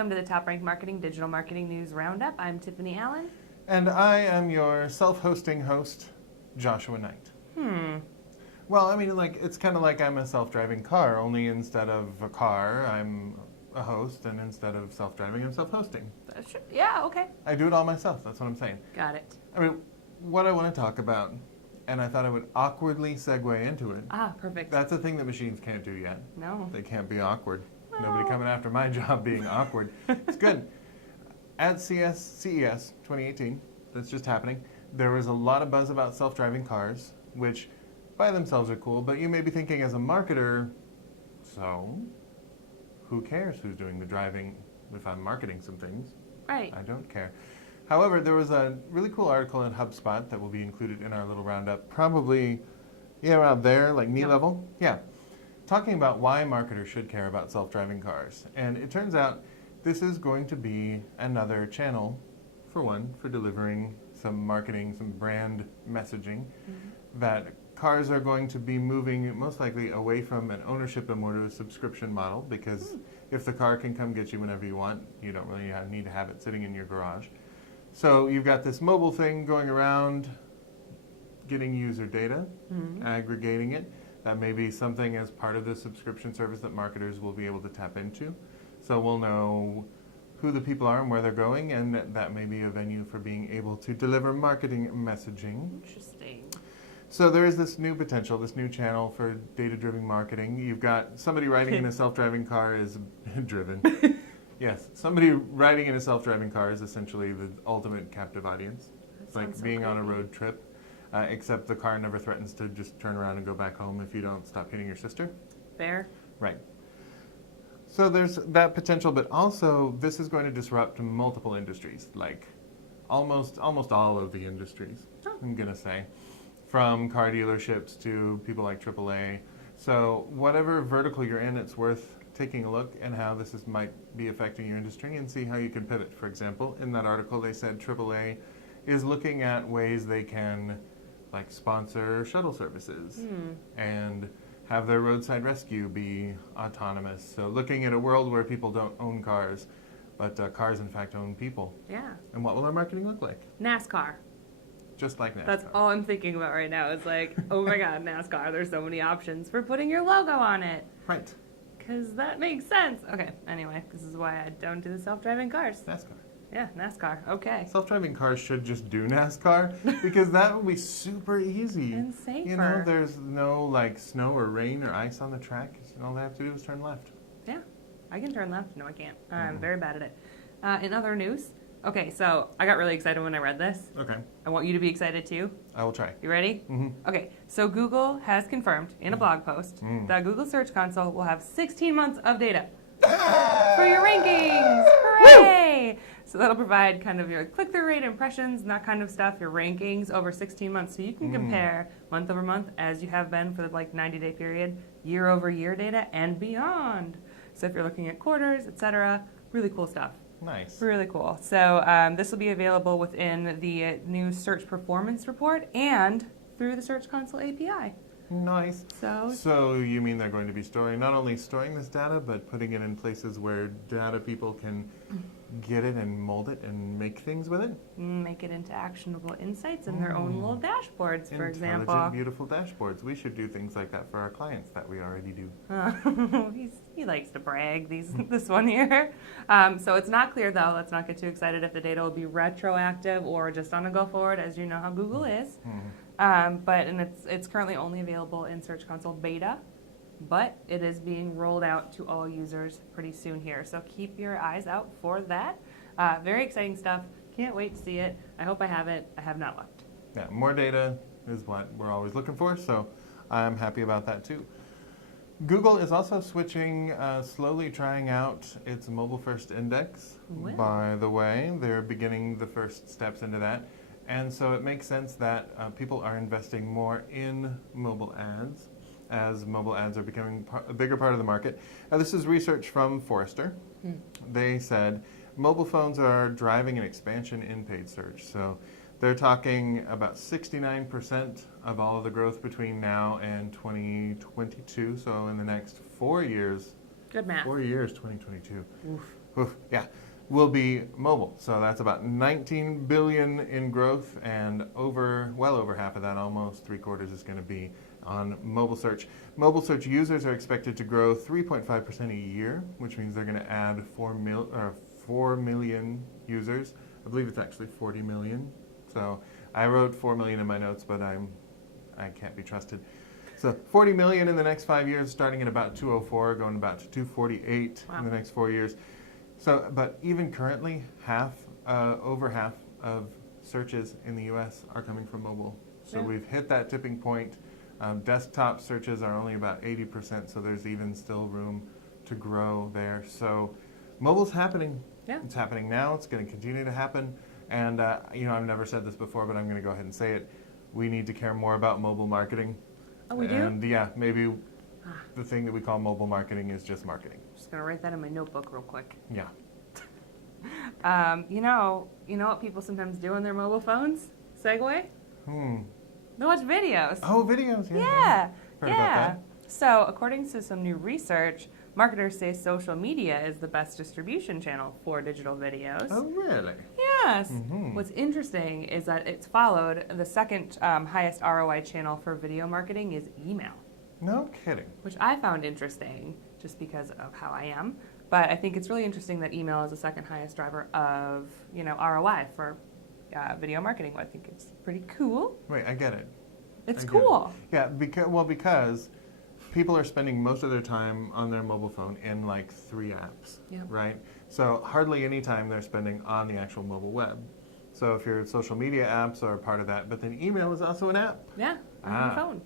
welcome to the TopRank Marketing Digital Marketing News Roundup. I'm Tiffany Allen. And I am your self-hosting host, Joshua Knight. Well, I mean, it's kind of like I'm a self-driving car, only instead of a car, I'm a host, and instead of self-driving, I'm self-hosting. Yeah, okay. I do it all myself, that's what I'm saying. Got it. I mean, what I want to talk about, and I thought I would awkwardly segue into it. Ah, perfect. That's a thing that machines can't do yet. No. They can't be awkward. Well. Nobody coming after my job being awkward. It's good. At CES 2018, that's just happening, there was a lot of buzz about self-driving cars, which by themselves are cool, but you may be thinking as a marketer, so who cares who's doing the driving if I'm marketing some things? Right. I don't care. However, there was a really cool article in HubSpot that will be included in our little roundup, probably, around there, like knee level. Yeah. Talking about why marketers should care about self-driving cars. And it turns out this is going to be another channel, for one, for delivering some marketing, some brand messaging, that cars are going to be moving most likely away from an ownership and more to a subscription model, because if the car can come get you whenever you want, you don't really need to have it sitting in your garage. So you've got this mobile thing going around, getting user data, aggregating it. That may be something as part of the subscription service that marketers will be able to tap into. So we'll know who the people are and where they're going, and that may be a venue for being able to deliver marketing messaging. Interesting. So there is this new potential, this new channel for data-driven marketing. You've got somebody riding in a self-driving car is driven. Yes, somebody riding in a self-driving car is essentially the ultimate captive audience. It's like being on a road trip, except the car never threatens to just turn around and go back home if you don't stop hitting your sister. Fair. Right. So there's that potential, but also this is going to disrupt multiple industries, like almost all of the industries, I'm going to say, from car dealerships to people like AAA. So whatever vertical you're in, it's worth taking a look at how this might be affecting your industry and see how you can pivot. For example, in that article they said AAA is looking at ways they can sponsor shuttle services and have their roadside rescue be autonomous. So looking at a world where people don't own cars, but cars in fact own people. Yeah. And what will our marketing look like? NASCAR. Just like NASCAR. That's all I'm thinking about right now. It's like, oh my God, NASCAR. There's so many options for putting your logo on it. Right. Because that makes sense. Okay, anyway, this is why I don't do the self-driving cars. NASCAR. Yeah, NASCAR. Okay. Self-driving cars should just do NASCAR because that will be super easy. And safer. You know, there's no snow or rain or ice on the track. And all they have to do is turn left. Yeah, I can turn left. No, I can't. I'm very bad at it. In other news, okay, so I got really excited when I read this. Okay. I want you to be excited too. I will try. You ready? Okay, so Google has confirmed in a blog post that Google Search Console will have 16 months of data for your rankings. Hooray! So that'll provide kind of your click-through rate, impressions, and that kind of stuff, your rankings over 16 months. So you can compare month over month, as you have been for the 90-day period, year over year data, and beyond. So if you're looking at quarters, etc., really cool stuff. Nice. Really cool. So this will be available within the new Search Performance Report and through the Search Console API. Nice. So you mean they're going to be not only storing this data, but putting it in places where data people can get it and mold it and make things with it? Make it into actionable insights in their own little dashboards, for example. Intelligent, beautiful dashboards. We should do things like that for our clients that we already do. He likes to brag, this one here. So it's not clear, though. Let's not get too excited if the data will be retroactive or just on a go forward, as you know how Google is. But it's currently only available in Search Console Beta, but it is being rolled out to all users pretty soon here. So keep your eyes out for that. Very exciting stuff. Can't wait to see it. I hope I have it. I have not looked. Yeah, more data is what we're always looking for, so I'm happy about that too. Google is also switching, slowly trying out its mobile-first index. Wow. By the way, they're beginning the first steps into that. And so it makes sense that people are investing more in mobile ads as mobile ads are becoming a bigger part of the market. This is research from Forrester. They said mobile phones are driving an expansion in paid search. So they're talking about 69% of all of the growth between now and 2022. So in the next 4 years. Good math. 4 years, 2022. Oof. yeah, will be mobile. So that's about 19 billion in growth, and well over half of that, almost 3/4, is going to be on mobile search. Mobile search users are expected to grow 3.5% a year, which means they're going to add 4 million users. I believe it's actually 40 million. So I wrote 4 million in my notes, but I can't be trusted. So 40 million in the next 5 years, starting at about 204, going about to 248 in the next 4 years. So, but even currently, over half of searches in the U.S. are coming from mobile. So we've hit that tipping point. Desktop searches are only about 80%, so there's even still room to grow there. So mobile's happening. Yeah. It's happening now. It's going to continue to happen. And, I've never said this before, but I'm going to go ahead and say it. We need to care more about mobile marketing. Oh, we do? And yeah, maybe the thing that we call mobile marketing is just marketing. Just going to write that in my notebook real quick. Yeah. You know what people sometimes do on their mobile phones? Segue? They watch videos. Oh, videos. Yeah. Heard about that. So, according to some new research, marketers say social media is the best distribution channel for digital videos. Oh, really? Yes. What's interesting is that it's followed, the second highest ROI channel for video marketing is email. No kidding. Which I found interesting just because of how I am. But I think it's really interesting that email is the second highest driver of, ROI for video marketing. I think it's pretty cool. Wait, I get it. It's cool. Yeah, because people are spending most of their time on their mobile phone in like 3 apps, right? So hardly any time they're spending on the actual mobile web. So if your social media apps are part of that, but then email is also an app. Yeah, on your phone.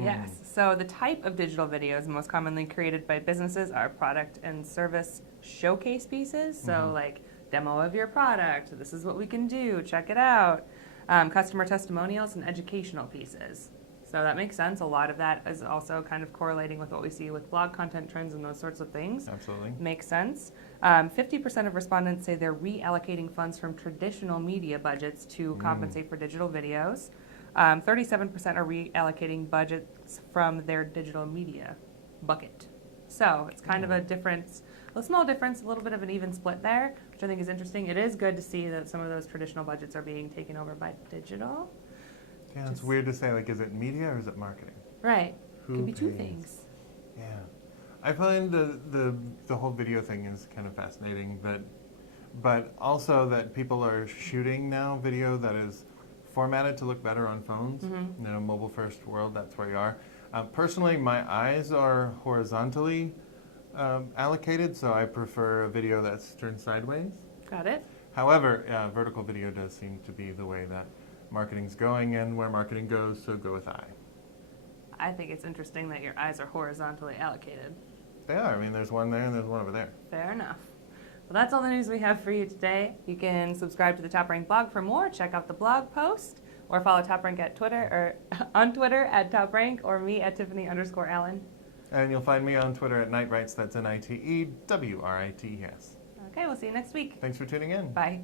Yes. So the type of digital videos most commonly created by businesses are product and service showcase pieces. So like demo of your product, this is what we can do, check it out. Customer testimonials and educational pieces. So that makes sense. A lot of that is also kind of correlating with what we see with blog content trends and those sorts of things. Absolutely. Makes sense. 50% of respondents say they're reallocating funds from traditional media budgets to compensate for digital videos. 37% are reallocating budgets from their digital media bucket. So it's kind of a difference, a small difference, a little bit of an even split there, which I think is interesting. It is good to see that some of those traditional budgets are being taken over by digital. Yeah, it's weird to say, like, is it media or is it marketing? Right. Who Could be two pays? things. Yeah. I find the whole video thing is kind of fascinating, but also that people are shooting now video that is formatted to look better on phones. In a mobile-first world, that's where you are. Personally, my eyes are horizontally allocated, so I prefer a video that's turned sideways. Got it. However, vertical video does seem to be the way that marketing's going, and where marketing goes, so goeth I. I think it's interesting that your eyes are horizontally allocated. They are. I mean, there's one there and there's one over there. Fair enough. Well, that's all the news we have for you today. You can subscribe to the TopRank blog for more. Check out the blog post, or follow TopRank at Twitter, or on Twitter at TopRank, or me at Tiffany_Allen. And you'll find me on Twitter at Nitewrites. That's NITEWRITES. Okay, we'll see you next week. Thanks for tuning in. Bye.